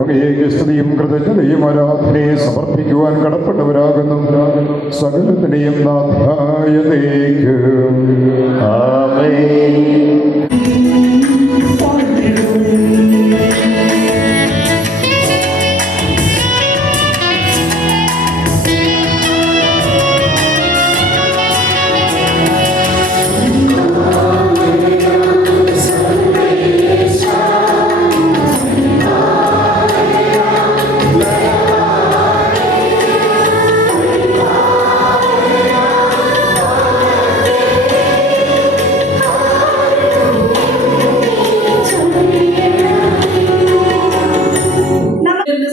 സ്തുതിയും കൃതജ്ഞതയും ആരാധനയെ സമർപ്പിക്കുവാൻ കടപ്പെട്ടവരാകുന്നു. സകലത്തിനെയും നാഥായതേക്ക് ആമേൻ.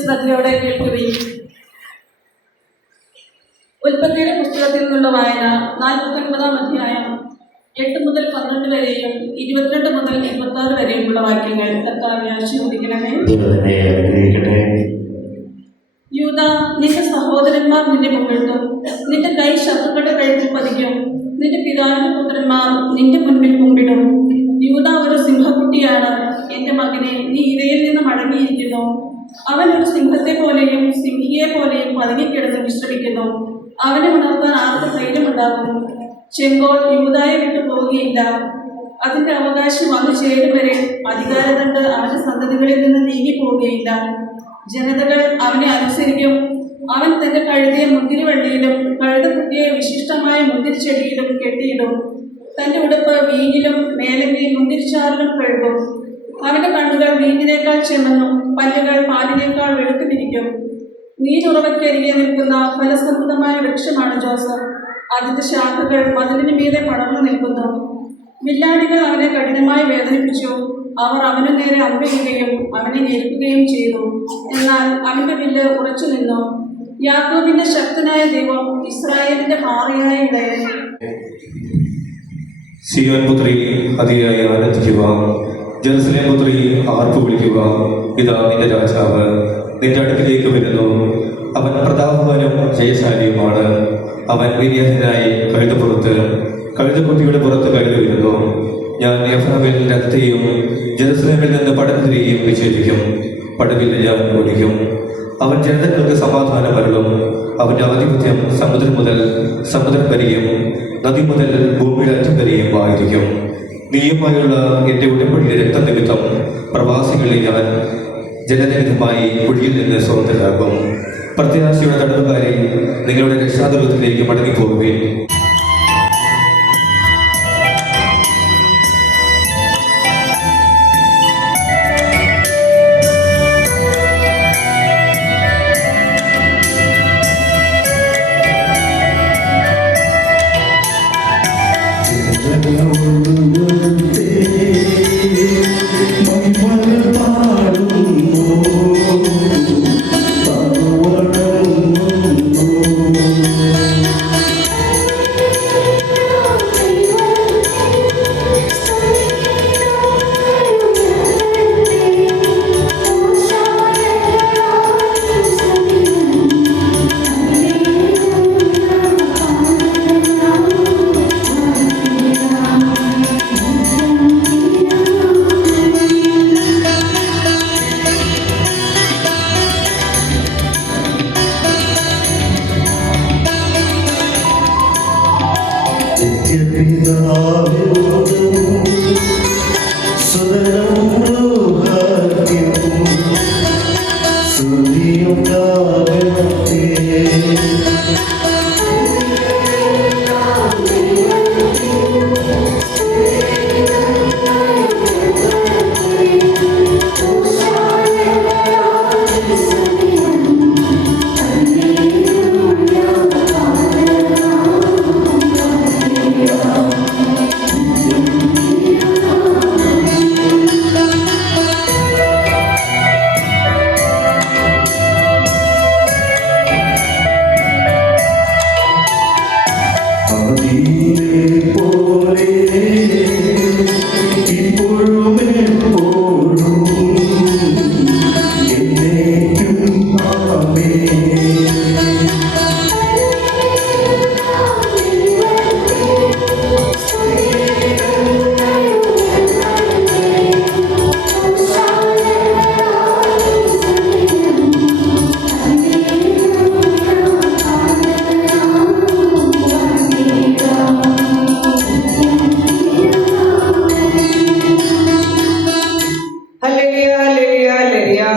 ശ്രദ്ധയോടെ കേൾക്കുകയും ഉൽപ്പത്തിയുടെ പുസ്തകത്തിൽ നിന്നുള്ള വായന 49-ാം അധ്യായം 8 മുതൽ 12 വരെയും 22 മുതൽ 26 വരെയുമുള്ള വാക്യങ്ങൾ കർത്താവേ ആശീർവദിക്കണമേ. യൂദാ, നിന്റെ സഹോദരന്മാർ നിന്റെ മുമ്പിട്ടും നിന്റെ കൈ ശത്രുക്കളുടെ കഴുത്തിൽ പതിക്കും. നിന്റെ പിതാവിന്റെ പുത്രന്മാർ നിന്റെ മുൻപിൽ കുമ്പിടും. യൂദാ ഒരു സിംഹക്കുട്ടിയാണ്. എന്റെ മകനെ, നീ ഇരയിൽ നിന്ന് മടങ്ങിയിരിക്കുന്നു. അവൻ ഒരു സിംഹത്തെ പോലെയും സിംഹിയെ പോലെയും പതുങ്ങിക്കിടന്ന് വിശ്രമിക്കുന്നു. അവനെ ഉണർത്താൻ ആർക്ക് ധൈര്യമുണ്ടാകും? ചെങ്കോൽ യൂദായെ വിട്ടു പോവുകയില്ല. അതിന്റെ അവകാശം വന്നു ചേരും വരെ അധികാരദണ്ഡ് അവന്റെ സന്തതികളിൽ നിന്ന് നീങ്ങി പോവുകയില്ല. ജനതകൾ അവനെ അനുസരിക്കും. അവൻ തന്റെ കഴുതിയെ മുന്തിരിവള്ളിയിലും കഴുതക്കുട്ടിയെ വിശിഷ്ടമായ മുന്തിരിച്ചെടിയിലും കെട്ടിയിടും. തന്റെ ഉടുപ്പ് വീഞ്ഞിലും മേലങ്കി മുന്തിരിച്ചാറിലും കഴുകും. അവന്റെ കണ്ണുകൾ വീഞ്ഞിനേക്കാൾ ചെമ്മന്നും പല്ലുകൾ പാലിനേക്കാൾ വെളുത്തുമിരിക്കും. നീരുറവയ്ക്കരികെ നിൽക്കുന്ന ഫലസമൃദ്ധമായ വൃക്ഷമാണ് ജോസഫ്. അതിന്റെ ശാഖകൾ മതിലിന് മീതെ പടർന്നു നിൽക്കുന്നു. വില്ലാളികൾ അവനെ കഠിനമായി വേദനിപ്പിച്ചു. അവർ അവനു നേരെ അമ്പെയ്യുകയും അവനെ ഞെരുക്കുകയും ചെയ്തു. എന്നാൽ അവന്റെ വില്ല് ഉറച്ചു നിന്നു. യാക്കോബിന്റെ ശക്തനായ ദൈവം, ഇസ്രായേലിന്റെ പാറയായ ഇടയൻ. സിയോൻ പുത്രി അതിയായി ആനന്ദിക്കുക, ജെറുസലേം പുത്രി ആർപ്പ് വിളിക്കുക. ഇതാ നിന്റെ രാജാവ് നിന്റെ അടുക്കിലേക്ക് വരുന്നു. അവൻ പ്രതാപവാനും ജയശാലിയുമാണ്. അവൻ വിനീതനായി കഴുതക്കുട്ടിയുടെ പുറത്ത് കയറി വരുന്നു. ഞാൻ എഫ്രാമിൽ രക്തയും ജെറുസലേമിൽ നിന്ന് പടകുതിരിയും വിച്ഛേദിക്കും. പടവിൽ ഞാൻ ഓടിക്കും. അവൻ ജനതകൾക്ക് സമാധാനം അരുളും. അവന്റെ ആധിപത്യം സമുദ്രം മുതൽ സമുദ്രം വരെയും നദി മുതൽ ഭൂമിയുടെ അറ്റം വരെയും ആയിരിക്കും. നീയുമായുള്ള എൻ്റെ ഉടമ്പടിയുടെ രക്തനിമിത്തം പ്രവാസികളെ ഞാൻ ജലനിമിത്തമായി കുഴിയിൽ നിന്ന് സ്വതന്ത്രരാക്കും. പ്രത്യാശയുടെ തടവുകാരെ, നിങ്ങളുടെ രക്ഷാദുർഗത്തിലേക്ക് മടങ്ങിപ്പോകുകയും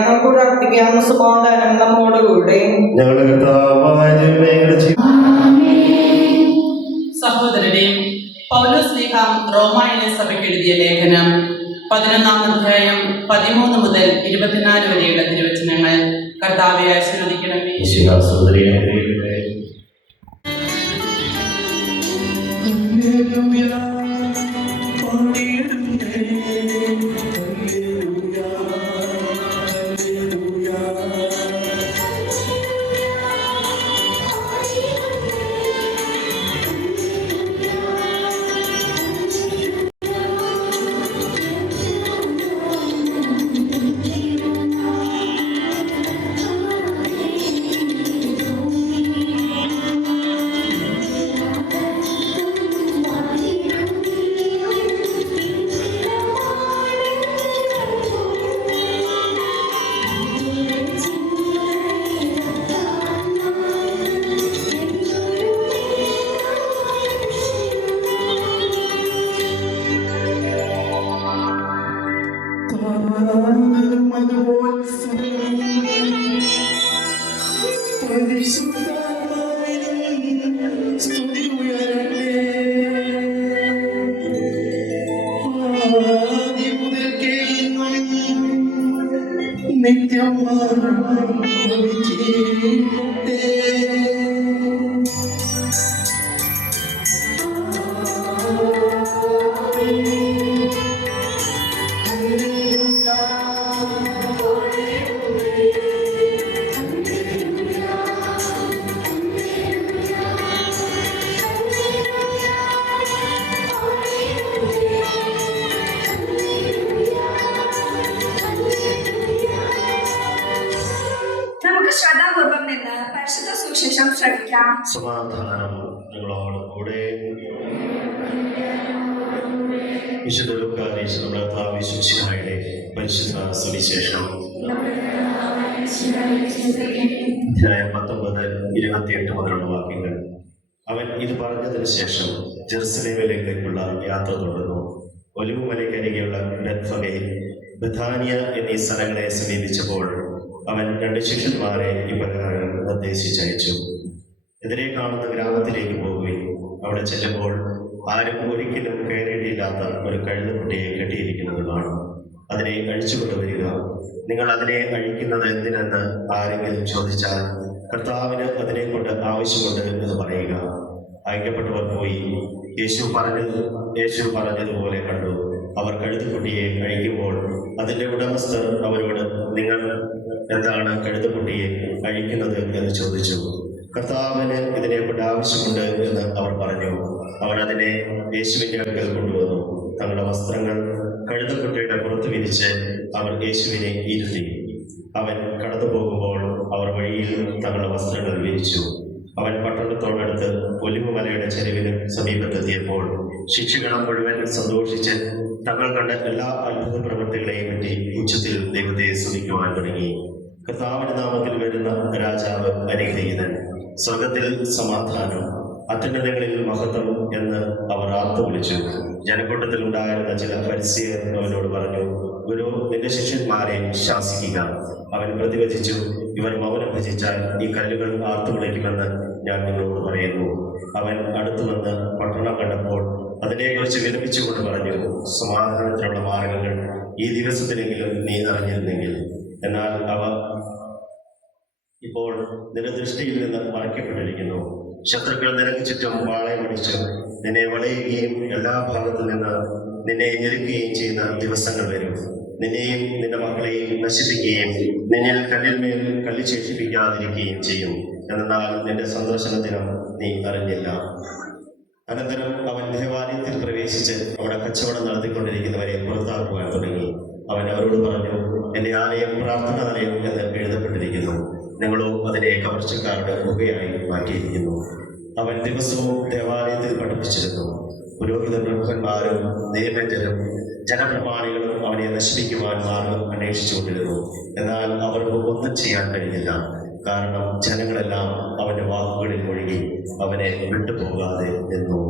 നമുക്ക് പ്രാർത്ഥിക്കാം. സമാധാനം നമ്മോടുകൂടെ. ഞങ്ങളുടെ കർത്താവായ ദൈവമേ, സഹോദരനെ, പൗലോസ് ശ്ലീഹ റോമായിലെ സഭയ്ക്ക് എഴുതിയ ലേഖനം 11-ാം അധ്യായം 13 മുതൽ 24 വരെയുള്ള തിരുവചനങ്ങൾ കർത്താവെ ആശീർവദിക്കണമേ. സഹോദരിയെ, ശ്രദ്ധാപൂർവം നിന്ന് പരിശുദ്ധ സുവിശേഷം ശ്രവിക്കാം. സമാധാനം നിങ്ങളോട് കൂടെ. വിശുദ്ധ ലൂക്കാസ് നമ്മുടെ കർത്താവ് യേശുമിശിഹായുടെ പരിശുദ്ധ സുവിശേഷം അധ്യായം 19-28 മുതലുള്ള വാക്യങ്ങൾ. അവൻ ഇത് പറഞ്ഞതിന് ശേഷം ജെറുസലേമിലേക്കുള്ള യാത്ര തുടർന്നു. ഒലിവുമലയ്ക്കരികെയുള്ള ബെത്ഫഗെ, ബഥാനിയ എന്നീ സ്ഥലങ്ങളെ സമീപിച്ചപ്പോൾ അവൻ 2 ശിഷ്യന്മാരെ ഇപ്രകാരം നിർദ്ദേശിച്ചയച്ചു: എതിരെ കാണുന്ന ഗ്രാമത്തിലേക്ക് പോകുകയും അവിടെ ചെല്ലുമ്പോൾ ആരും ഒരിക്കലും കയറിയിട്ടില്ലാത്ത ഒരു കഴുതക്കുട്ടിയെ കെട്ടിയിരിക്കുന്നത് കാണും. അതിനെ അഴിച്ചുകൊണ്ടുവരിക. നിങ്ങൾ അതിനെ അഴിക്കുന്നത് എന്തിനെന്ന് ആരെങ്കിലും ചോദിച്ചാൽ കർത്താവിന് അതിനെക്കൊണ്ട് ആവശ്യമുണ്ട് എന്ന് പറയുക. അയക്കപ്പെട്ടവർ പോയി യേശു പറഞ്ഞതുപോലെ കണ്ടു. അവർ കഴുതക്കുട്ടിയെ അഴിക്കുമ്പോൾ അതിൻ്റെ ഉടമസ്ഥർ അവരോട്, നിങ്ങൾ എന്താണ് കഴുതക്കുട്ടിയെ അഴിക്കുന്നത് എന്ന് ചോദിച്ചു. കർത്താവിന് ഇതിനെക്കൊണ്ട് ആവശ്യമുണ്ട് എന്ന് അവർ പറഞ്ഞു. അവർ അതിനെ യേശുവിൻ്റെ അടുക്കൽ കൊണ്ടുവന്നു. തങ്ങളുടെ വസ്ത്രങ്ങൾ കഴുതക്കുട്ടിയുടെ പുറത്ത് വിരിച്ച് അവർ യേശുവിനെ ഇരുത്തി. അവൻ കടന്നു പോകുമ്പോൾ അവർ വഴിയിൽ തങ്ങളുടെ വസ്ത്രങ്ങൾ വിരിച്ചു. അവൻ പട്ടണത്തോടടുത്ത് ഒലിവുമലയുടെ ചെരുവിന് സമീപത്തെത്തിയപ്പോൾ ശിഷ്യഗണം മുഴുവൻ സന്തോഷിച്ച് തങ്ങൾ കണ്ട എല്ലാ അത്ഭുത പ്രവൃത്തികളെയും പറ്റി ഉച്ചത്തിൽ ദൈവത്തെ സ്തുതിക്കുവാൻ തുടങ്ങി. കർത്താവിന്റെ നാമത്തിൽ വരുന്ന രാജാവ് അനുഗ്രഹീതൻ, സ്വർഗത്തിൽ സമാധാനം, അത്യുന്നതങ്ങളിൽ മഹത്വം എന്ന് അവർ ആർത്തു വിളിച്ചു. ജനക്കൂട്ടത്തിൽ ഉണ്ടായിരുന്ന ചില ഫരിസേയർ അവനോട് പറഞ്ഞു, ഗുരു, നിന്റെ ശിഷ്യന്മാരെ ശാസിക്കുക. അവൻ പ്രതിവചിച്ചു, ഇവർ മൗനം ഭജിച്ചാൽ ഈ കല്ലുകൾ ആർത്തു വിളിക്കുമെന്ന് ഞാൻ നിങ്ങളോട് പറയുന്നു. അവൻ അടുത്തു വന്ന് പട്ടണം കണ്ടപ്പോൾ അതിനെക്കുറിച്ച് വിലപിച്ചുകൊണ്ട് പറഞ്ഞു, സമാധാനത്തിനുള്ള മാർഗങ്ങൾ ഈ ദിവസത്തിലെങ്കിലും നീ അറിഞ്ഞിരുന്നെങ്കിൽ. എന്നാൽ അവ ഇപ്പോൾ നിന്റെ ദൃഷ്ടിയിൽ നിന്ന് മറയ്ക്കപ്പെട്ടിരിക്കുന്നു. ശത്രുക്കൾ നിനക്ക് ചുറ്റും വാളയമടിച്ച് നിന്നെ വളയുകയും എല്ലാ ഭാഗത്തു നിന്ന് നിന്നെ ഞെരുക്കുകയും ചെയ്യുന്ന ദിവസങ്ങൾ വരും. നിന്നെയും നിന്റെ മക്കളെയും നശിപ്പിക്കുകയും നിന്നിൽ കല്ലിന്മേൽ കല്ല് ശേഷിപ്പിക്കാതിരിക്കുകയും ചെയ്യും. എന്നാൽ നിന്റെ സന്ദർശനത്തിനും നീ അറിഞ്ഞില്ല. അനന്തരം അവൻ ദേവാലയത്തിൽ പ്രവേശിച്ച് അവിടെ കച്ചവടം നടത്തിക്കൊണ്ടിരിക്കുന്നവരെ പുറത്താക്കുവാൻ തുടങ്ങി. അവൻ അവരോട് പറഞ്ഞു, എൻ്റെ ആലയം പ്രാർത്ഥനാലയം എന്ന് എഴുതപ്പെട്ടിരിക്കുന്നു, നിങ്ങളോ അതിനെ കവർച്ചക്കാരുടെ ഗുഹയായി മാറ്റിയിരിക്കുന്നു. അവൻ ദിവസവും ദേവാലയത്തിൽ പഠിപ്പിച്ചിരുന്നു. പുരോഹിത പ്രമുഖന്മാരും നിയമജ്ഞരും ജനപ്രമാണികളും അവനെ നശിപ്പിക്കുവാൻ മാർഗം അന്വേഷിച്ചുകൊണ്ടിരുന്നു. എന്നാൽ അവർക്ക് ഒന്നും ചെയ്യാൻ കഴിഞ്ഞില്ല. കാരണം ജനങ്ങളെല്ലാം അവന്റെ വാക്കുകളിൽ മുഴുകി അവനെ വിട്ടുപോകാതെ നിന്നു.